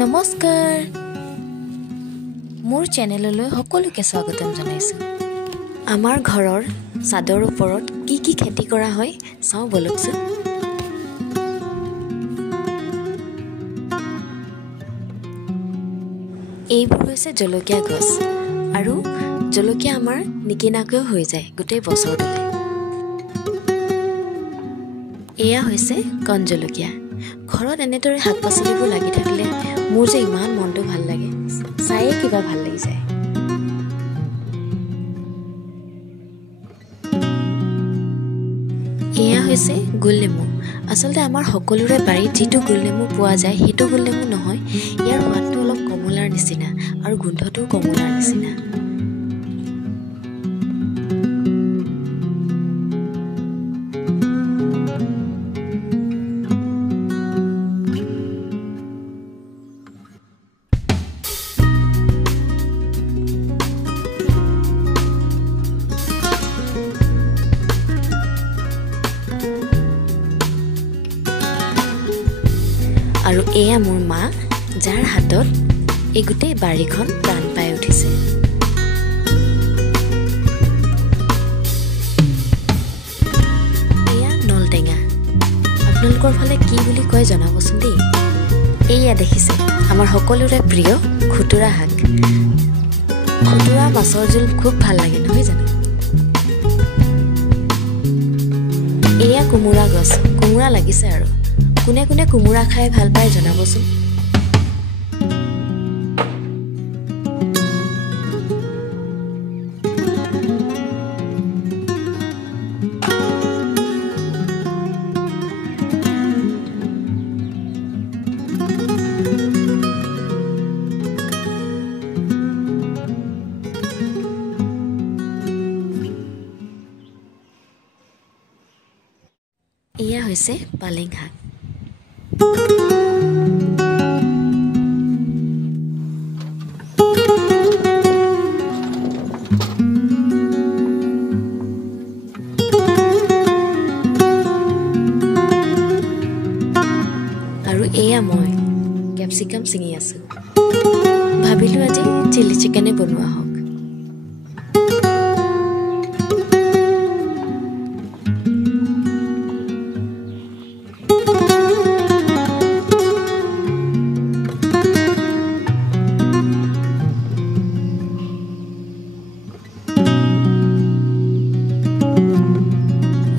নমস্কাৰ মোৰ চেনেললৈ সকলোকে স্বাগতম জনাইছো আমাৰ ঘৰৰ চাদৰ ওপৰত কি খেতি কৰা হয় চাও বলকচোন এইবোৰ হৈছে জলকীয়া গছ আৰু জলকীয়া আমাৰ নিকিনাকৈ হৈ যায় গোটেই বছৰটোলৈ এয়া হৈছে কণ জলকীয়া ঘৰত এনেদৰে শাক-পাচলিবোৰ লাগি থাকিলে মোৰ যে ইমান মনটো ভাল লাগে চায়ে কিবা ভাল লাগি যায় এয়া হৈছে গোলনেমু আসলতে আমাৰ সকলোৰে বাৰীত যেটো গোলনেমু পোৱা যায় হেতু গোলনেমু নহয় ইয়াৰ সোৱাদটো অলপ কমলাৰ নিচিনা আৰু গোন্ধটো কমলাৰ নিচিনা আৰু এয়া মোৰ মা যাৰ হাতত এই গোটেই বাৰীখন প্ৰাণ পাই উঠিছে এয়া নলটেঙা আপোনালোকৰ ফালে কি বুলি কয় জনাবচোন দেই এয়া দেখিছে আমাৰ সকলোৰে প্ৰিয় খুতুৰা শাক খুতুৰা মাছৰ জোল খুব ভাল লাগে নহয় জানো এয়া কোমোৰা গছ কোমোৰা লাগিছে আৰু কোনে কোনে কোমোৰা খাই ভাল পায় জনাবচোন এয়া হৈছে পালেং শাক আৰু এয়া মই ক্যাপসিকাম চিঙি আছো ভাবিলো আজি চিলি চিকেনে বনোৱা হওক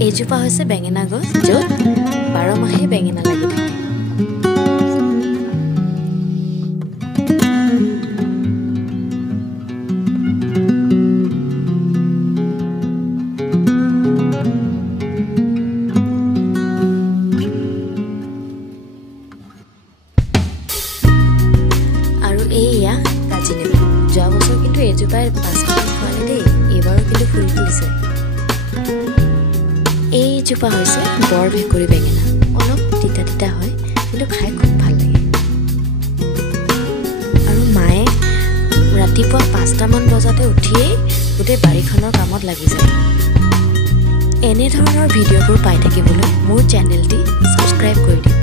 এইজোপা হৈছে বেঙেনা গছ য'ত 12 মাহে বেঙেনা লাগি থাকে আৰু এইয়া কাজি নেমু যোৱা বছৰ কিন্তু এইজোপাই 5 মাহ খোৱালে দেই এইবাৰো কিন্তু ফুল ফুলিছে এইজোপা হৈছে বৰ ভেকুৰী বেঙেনা অলপ তিতা তিতা হয় কিন্তু খাই খুব ভাল লাগে আৰু মায়ে ৰাতিপুৱা 5টামান বজাতে উঠিয়েই গোটেই বাৰীখনৰ কামত লাগি যায় এনে ধৰণৰ ভিডিঅ'বোৰ পাই থাকিবলৈ মোৰ চেনেলটি সাবস্ক্ৰাইব কৰি দিয়ক